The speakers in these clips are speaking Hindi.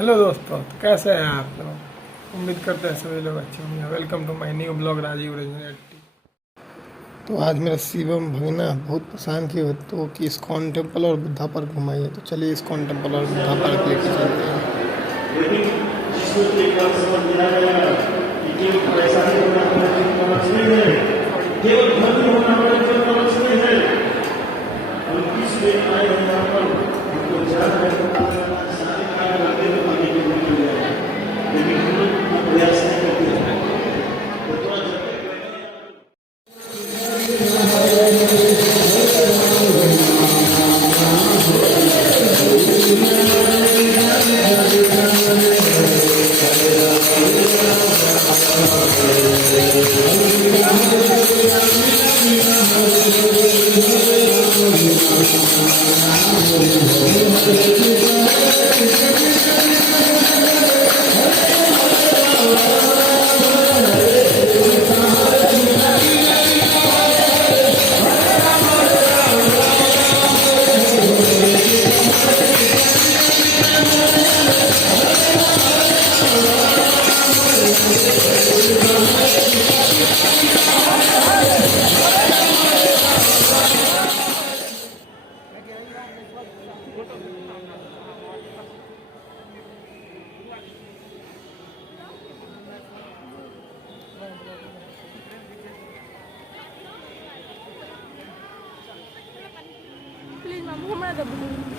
हेलो दोस्तों, तो कैसे हैं आप लोग। उम्मीद करते हैं सभी लोग अच्छे होंगे। Welcome to my new blog Rajeev originality. तो आज मेरा शिवम भगना बहुत परेशान किए तो कि इस्कॉन टेम्पल और बुद्धा पार्क घुमाइए। तो चलिए इस्कॉन टेम्पल और बुद्धा पार्क लेके चलते हैं। लेकिन जिसको एक बात समझ में आ गया कि केवल पैसा ही होना लक्ष्मी है, केवल धनी होना लक्ष्मी है। हम किस लिए आए हैं यहाँ पर, हमको जान है सारे कार्य करते हुए पानी के मिल जाए, लेकिन हम लोग इतना प्रयास नहीं करते हैं। तो थोड़ा जब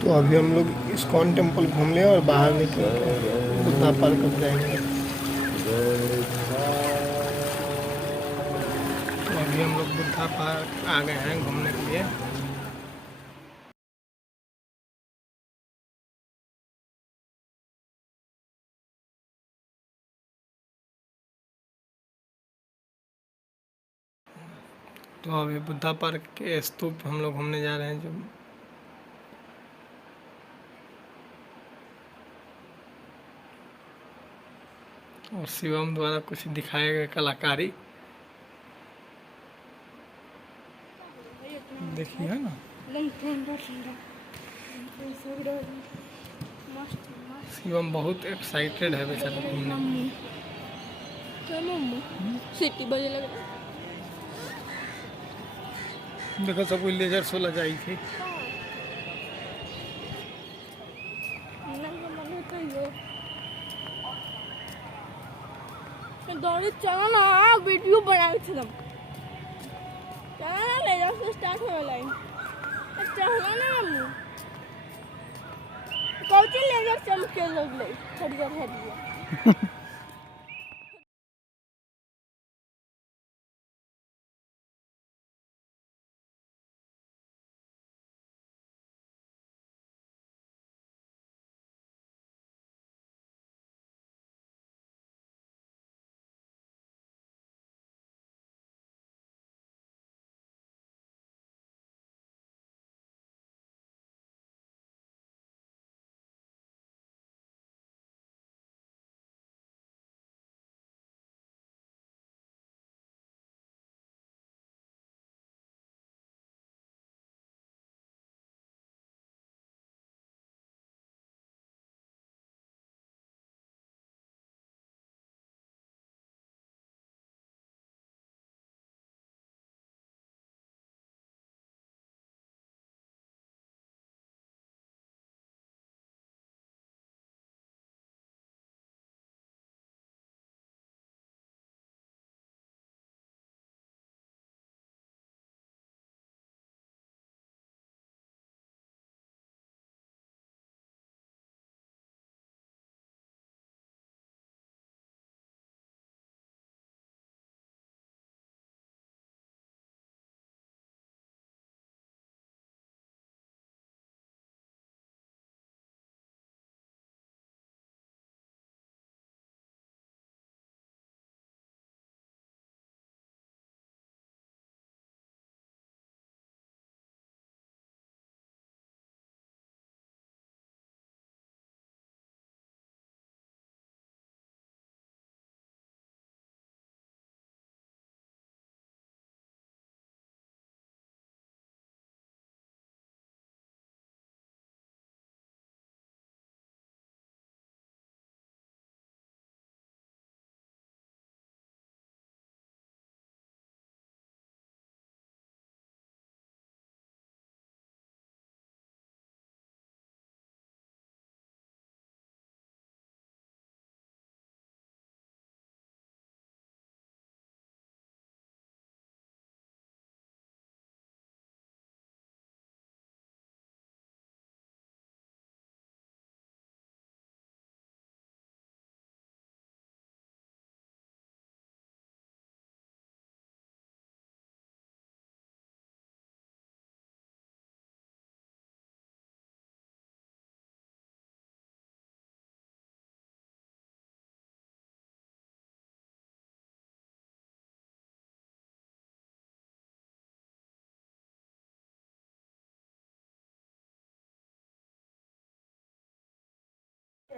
तो अभी हम लोग इस्कॉन टेम्पल घूम लिया और बाहर निकल के बुद्धा पार्क अब जाएंगे। तो अभी हम लोग बुद्धा पार्क आ गए हैं घूमने के लिए। तो अभी बुद्धा पार्क के स्तूप हम लोग घूमने जा रहे हैं जो और शिवम द्वारा कुछ दिखाए गए कलाकारी देखिए है ना। शिवम बहुत एक्साइटेड है बेचारा घूमने के लिए। सिटी बजे लग रहा देखो सब कोई लेजर शो लगाई थी। दौड़े चलो ना, वीडियो बनाए थे तुम। चलो ना, ले जाओ से स्टार्ट हो लाइन। चलो ना मम्मी, कोचिंग ले जाओ चल के लोग ले हरियर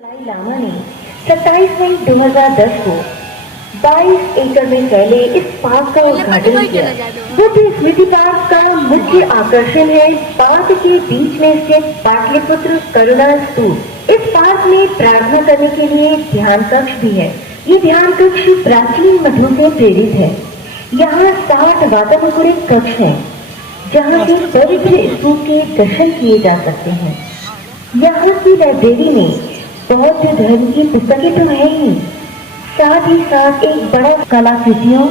दलाई लामा ने 27 मई 2010 को 22 एकड़ में फैले इस पार्क का उद्घाटन किया। बुद्ध स्मृति पार्क का मुख्य आकर्षण है पार्क के बीच में स्थित पाटलिपुत्र करुणा स्तूप। इस पार्क में प्रार्थना करने के लिए ध्यान कक्ष भी है। ये ध्यान कक्ष प्राचीन मठों से प्रेरित है। यहाँ 60 वातानुकूलित कक्ष हैं, जहाँ के पवित्र स्तूप के दर्शन किए जा सकते हैं। यहाँ की लाइब्रेरी में बौद्ध धर्म की पुस्तकें तो है ही, साथ ही साथ एक बड़ा कलाकृतियों,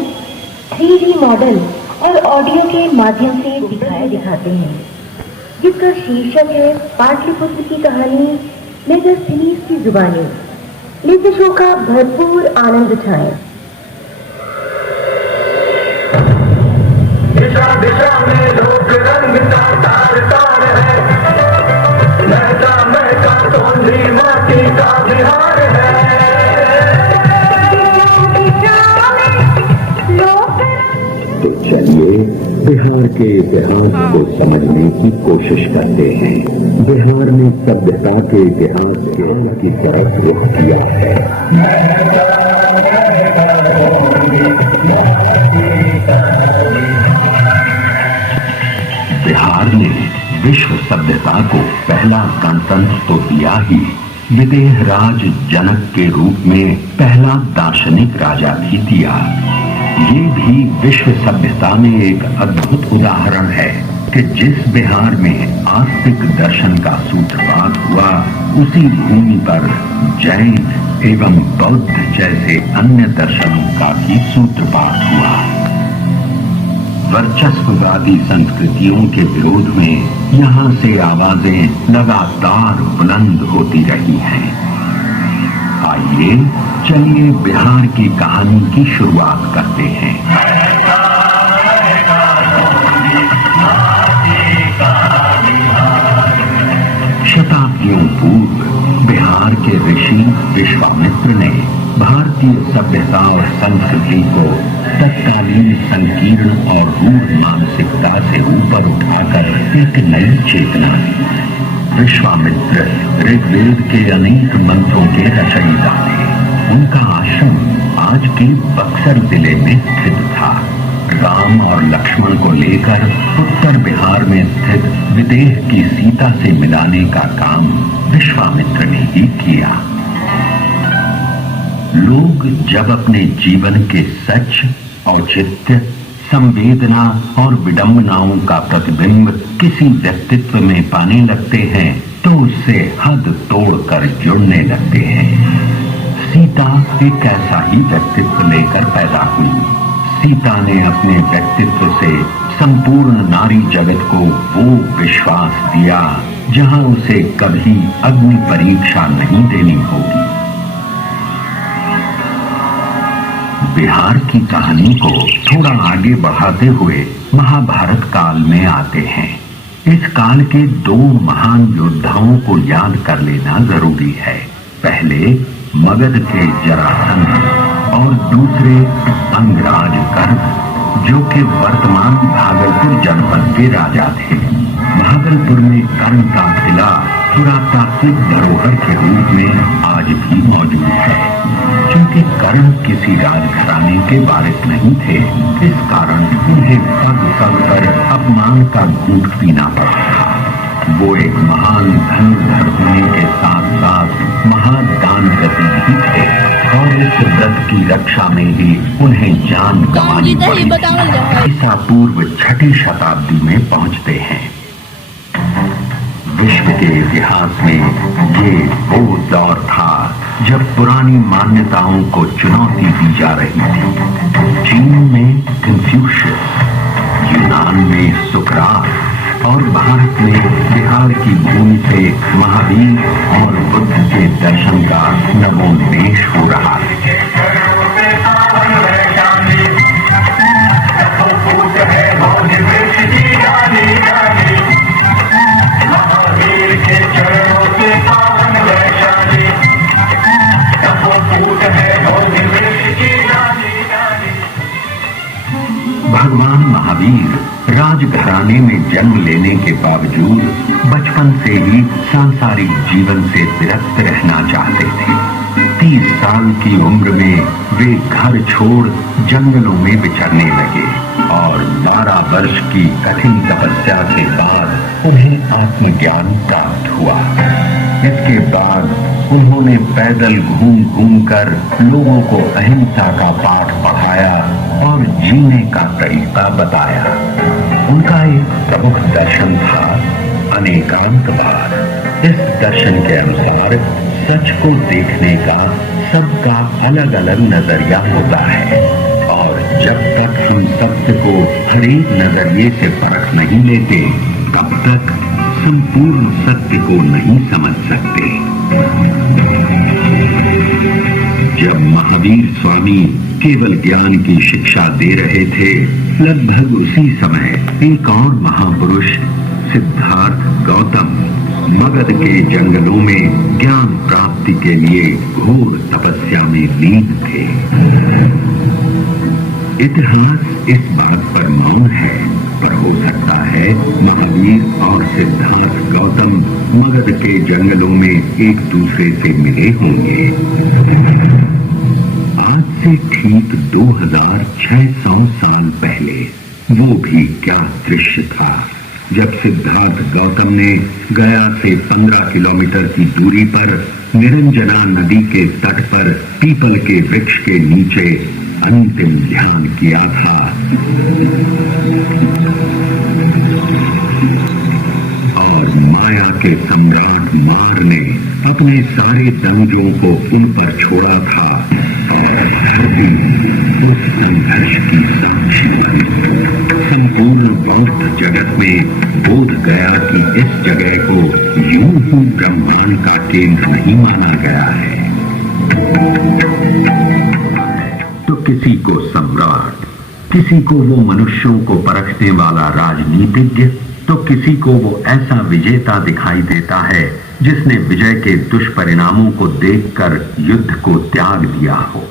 3D मॉडल और ऑडियो के माध्यम से दिखाते हैं, जिसका शीर्षक है पाटलिपुत्र की कहानी मेगास्थनीज की जुबानी। इस शो का भरपूर आनंद उठाएं। दिशा दिशा में लोग रंग तार तार है, महका महका तोंधी माटी का बिहार है। तो चलिए बिहार के इतिहास को समझने की कोशिश करते हैं। बिहार ने सभ्यता के इतिहास को की तरफ रुख किया है। बिहार ने विश्व सभ्यता को पहला गणतंत्र तो दिया ही, विदेह राज जनक के रूप में पहला दार्शनिक राजा भी दिया। ये भी विश्व सभ्यता में एक अद्भुत उदाहरण है कि जिस बिहार में आस्तिक दर्शन का सूत्रपात हुआ, उसी भूमि पर जैन एवं बौद्ध जैसे अन्य दर्शनों का भी सूत्रपात हुआ। वर्चस्ववादी संस्कृतियों के विरोध में यहाँ से आवाजें लगातार बुलंद होती रही हैं। आइए चलिए बिहार की कहानी की शुरुआत करते हैं। शताब्दियों पूर्व बिहार के ऋषि विश्वामित्र ने भारतीय सभ्यता और संस्कृति को तत्कालीन संकीर्ण और रूढ़ मानसिकता से ऊपर उठाकर एक नई चेतना दी। विश्वामित्र ऋग्वेद के अनेक मंत्रों के रचयिता थे। उनका आश्रम आज के बक्सर जिले में स्थित था। राम और लक्ष्मण को लेकर उत्तर बिहार में स्थित विदेह की सीता से मिलाने का काम विश्वामित्र ने ही किया। लोग जब अपने जीवन के सच, औचित्य, संवेदना और विडंबनाओं का प्रतिबिंब किसी व्यक्तित्व में पाने लगते हैं, तो उससे हद तोड़कर जुड़ने लगते हैं। सीता एक ऐसा ही व्यक्तित्व लेकर पैदा हुई। सीता ने अपने व्यक्तित्व से संपूर्ण नारी जगत को वो विश्वास दिया जहां उसे कभी अग्नि परीक्षा नहीं देनी होगी। बिहार की कहानी को थोड़ा आगे बढ़ाते हुए महाभारत काल में आते हैं। इस काल के दो महान योद्धाओं को याद कर लेना जरूरी है। पहले मगध के जरासंध और दूसरे अंगराज कर्ण, जो कि वर्तमान भागलपुर जनपद के राजा थे। भागलपुर में कर्ण का किला पुरातात्विक धरोहर के रूप में आज भी मौजूद है। क्योंकि कर्ण किसी राजघराने के वारिस नहीं थे, इस कारण उन्हें पग पग पर अपमान का घूंट पीना पड़ा था। वो एक महान धनुर्धर होने के साथ साथ महान दानव्रती भी थे और इस व्रत की रक्षा में ही उन्हें जान गंवानी पड़ी। ईसा पूर्व 6वीं शताब्दी में पहुंचते हैं। विश्व के इतिहास में ये वो दौर था जब पुरानी मान्यताओं को चुनौती दी जा रही थी। चीन में कंफ्यूशियस, यूनान में सुकरात और भारत में बिहार की भूमि से महावीर और बुद्ध के दर्शन का नवोन्मेष हो रहा है। भगवान महावीर राजघराने में जन्म लेने के बावजूद बचपन से ही सांसारिक जीवन से विरक्त रहना चाहते 30 साल की उम्र में वे घर छोड़ जंगलों में विचरने लगे और 12 वर्ष की कठिन तपस्या के बाद उन्हें आत्मज्ञान प्राप्त हुआ। इसके बाद उन्होंने पैदल घूम घूम कर लोगों को अहिंसा का पाठ पढ़ाया और जीने का तरीका बताया। उनका एक प्रमुख दर्शन था अनेकांतवाद। इस दर्शन के अनुसार सच को देखने का सबका अलग अलग नजरिया होता है और जब तक हम सत्य को हर एक नजरिए से परख नहीं लेते तब तक संपूर्ण सत्य को नहीं समझ सकते। जब महावीर स्वामी केवल ज्ञान की शिक्षा दे रहे थे, लगभग उसी समय एक और महापुरुष सिद्धार्थ गौतम मगध के जंगलों में ज्ञान प्राप्ति के लिए घोर तपस्या में लीन थे। इतिहास इस बात पर मौन है, पर हो सकता है महावीर और सिद्धार्थ गौतम मगध के जंगलों में एक दूसरे से मिले होंगे। आज से ठीक 2600 साल पहले वो भी क्या दृश्य था जब सिद्धार्थ गौतम ने गया से 15 किलोमीटर की दूरी पर निरंजना नदी के तट पर पीपल के वृक्ष के नीचे अंतिम ध्यान किया था। और माया के सम्राट मार ने अपने सारे दंगों को उन पर छोड़ा था और धरती उस संघर्ष की साक्षी बनी। संपूर्ण बौद्ध जगत में बोध गया कि इस जगह को यूं ही ब्रह्मांड का केंद्र नहीं माना गया है। तो किसी को सम्राट, किसी को वो मनुष्यों को परखने वाला राजनीतिज्ञ, तो किसी को वो ऐसा विजेता दिखाई देता है जिसने विजय के दुष्परिणामों को देखकर युद्ध को त्याग दिया हो।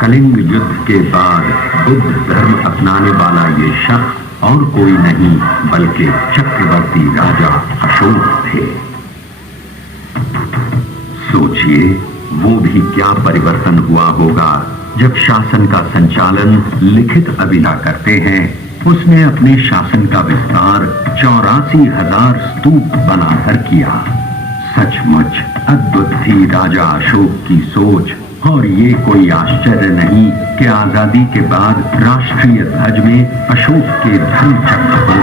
कलिंग युद्ध के बाद बुद्ध धर्म अपनाने वाला ये शख्स और कोई नहीं बल्कि चक्रवर्ती राजा अशोक थे। सोचिए वो भी क्या परिवर्तन हुआ होगा जब शासन का संचालन लिखित अभिला करते हैं। उसने अपने शासन का विस्तार 84,000 स्तूप बनाकर किया। सचमुच अद्भुत थी राजा अशोक की सोच और ये कोई आश्चर्य नहीं कि आजादी के बाद राष्ट्रीय ध्वज में अशोक के धर्म चक्र को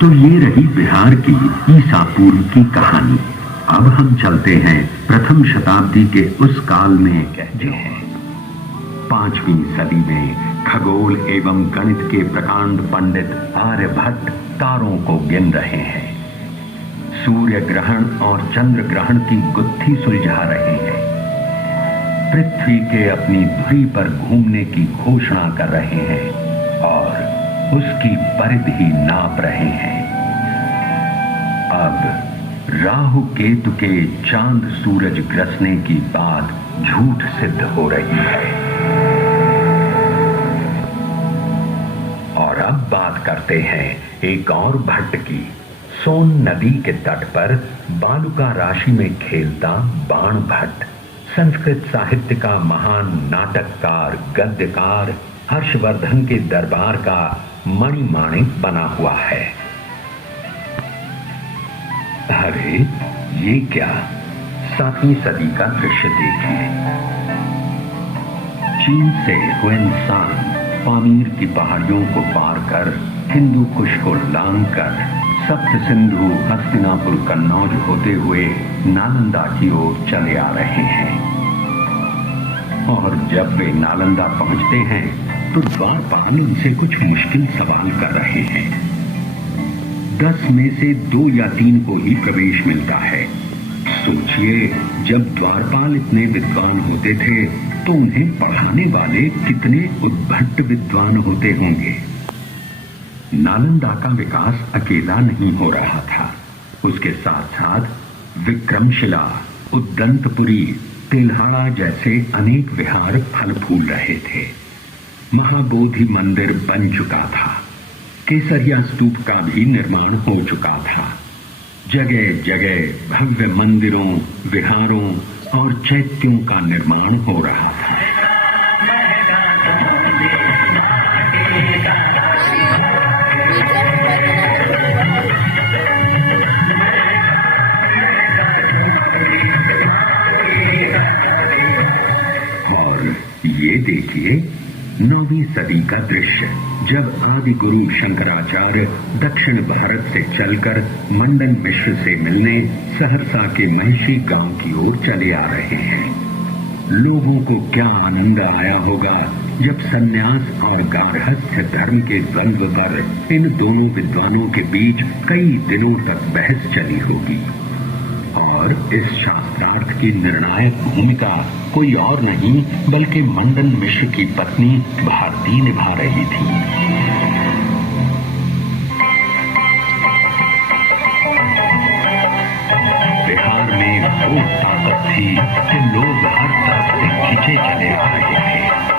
तो ये रही बिहार की ईसा पूर्व की कहानी। अब हम चलते हैं प्रथम शताब्दी के उस काल में। कहते हैं 5वीं सदी में खगोल एवं गणित के प्रकांड पंडित आर्यभट्ट तारों को गिन रहे हैं, सूर्य ग्रहण और चंद्र ग्रहण की गुत्थी सुलझा रहे हैं, पृथ्वी के अपनी धुरी पर घूमने की घोषणा कर रहे हैं और उसकी परिधि नाप रहे हैं। अब राहु केतु के चांद सूरज ग्रसने की बात झूठ सिद्ध हो रही है। और अब बात करते हैं एक और भट्ट की। सोन नदी के तट पर बालुका राशि में खेलता बाण भट्ट संस्कृत साहित्य का महान नाटककार गद्यकार हर्षवर्धन के दरबार का मणिमाणिक बना हुआ है। अरे ये क्या, 7वीं सदी का दृश्य देखिए। चीन से हुएनसांग पामीर की पहाड़ियों को पार कर हिंदू कुश को लांग कर सप्त सिंधु हस्तिनापुर कन्नौज होते हुए नालंदा की ओर चले आ रहे हैं। और जब वे नालंदा पहुंचते हैं तो द्वारपाल उनसे कुछ मुश्किल सवाल कर रहे हैं। 10 में से 2 या 3 को ही प्रवेश मिलता है। सोचिए, जब द्वारपाल इतने विद्वान होते थे तो उन्हें पढ़ाने वाले कितने उद्भट विद्वान होते होंगे। नालंदा का विकास अकेला नहीं हो रहा था, उसके साथ साथ विक्रमशिला, उद्दंतपुरी, तिल्हाड़ा जैसे अनेक विहार फल फूल रहे थे। महाबोधि मंदिर बन चुका था, केसरिया स्तूप का भी निर्माण हो चुका था। जगह जगह भव्य मंदिरों, विहारों और चैत्यों का निर्माण हो रहा था। और ये देखिए 9वीं सदी का दृश्य, जब आदि गुरु शंकराचार्य दक्षिण भारत से चलकर मंडन मिश्र से मिलने सहरसा के महिषी गांव की ओर चले आ रहे हैं। लोगों को क्या आनंद आया होगा जब सन्यास और गार्हस्थ्य धर्म के द्वंद्व पर इन दोनों विद्वानों के बीच कई दिनों तक बहस चली होगी। और इस शास्त्रार्थ की निर्णायक भूमिका कोई और नहीं बल्कि मंडन मिश्र की पत्नी भारती निभा रही थी। बिहार में वो ताकत थी कि लोग हर तरफ से खींचे चले आ रहे थे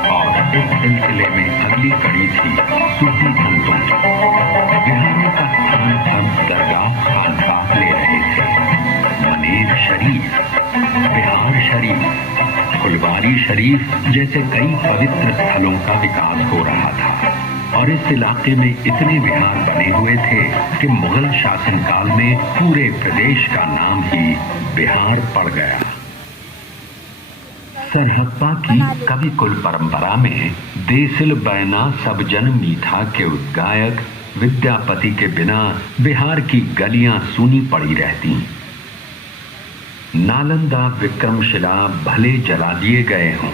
और इस सिलसिले में अगली कड़ी थी सूफी संतों की। बिहारों का स्थान अब दरगाह खानपाह ले रहे थे। मनेर शरीफ, बिहार शरीफ, फुलवारी शरीफ जैसे कई पवित्र स्थलों का विकास हो रहा था और इस इलाके में इतने विहार बने हुए थे कि मुगल शासनकाल में पूरे प्रदेश का नाम ही बिहार पड़ गया। सरहप्पा की कवि कुल परंपरा में देसिल बैना सब जन मीठा के उद्गायक विद्यापति के बिना बिहार की गलियां सूनी पड़ी रहती। नालंदा, विक्रमशिला भले जला दिए गए हों,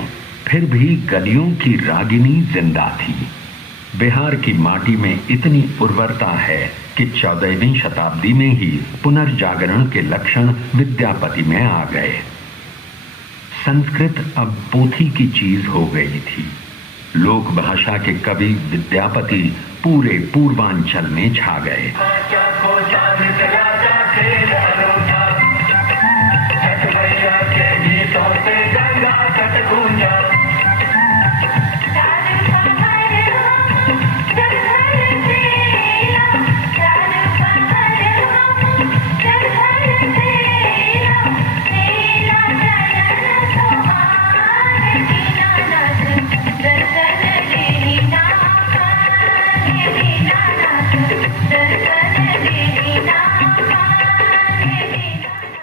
फिर भी गलियों की रागिनी जिंदा थी। बिहार की माटी में इतनी उर्वरता है कि 14वीं शताब्दी में ही पुनर्जागरण के लक्षण विद्यापति में आ गए। संस्कृत अब पोथी की चीज हो गई थी। लोक भाषा के कवि विद्यापति पूरे पूर्वांचल में छा गए।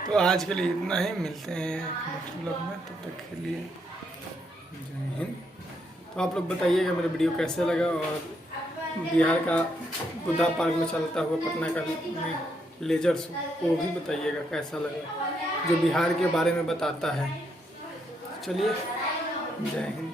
तो आज के लिए इतना ही, मिलते हैं नेक्स्ट ब्लॉग में, तब तक के लिए जय हिंद। तो आप लोग बताइएगा मेरा वीडियो कैसे लगा और बिहार का बुद्धा पार्क में चलता हुआ पटना का लेजर शो वो भी बताइएगा कैसा लगा, जो बिहार के बारे में बताता है। चलिए, जय हिंद।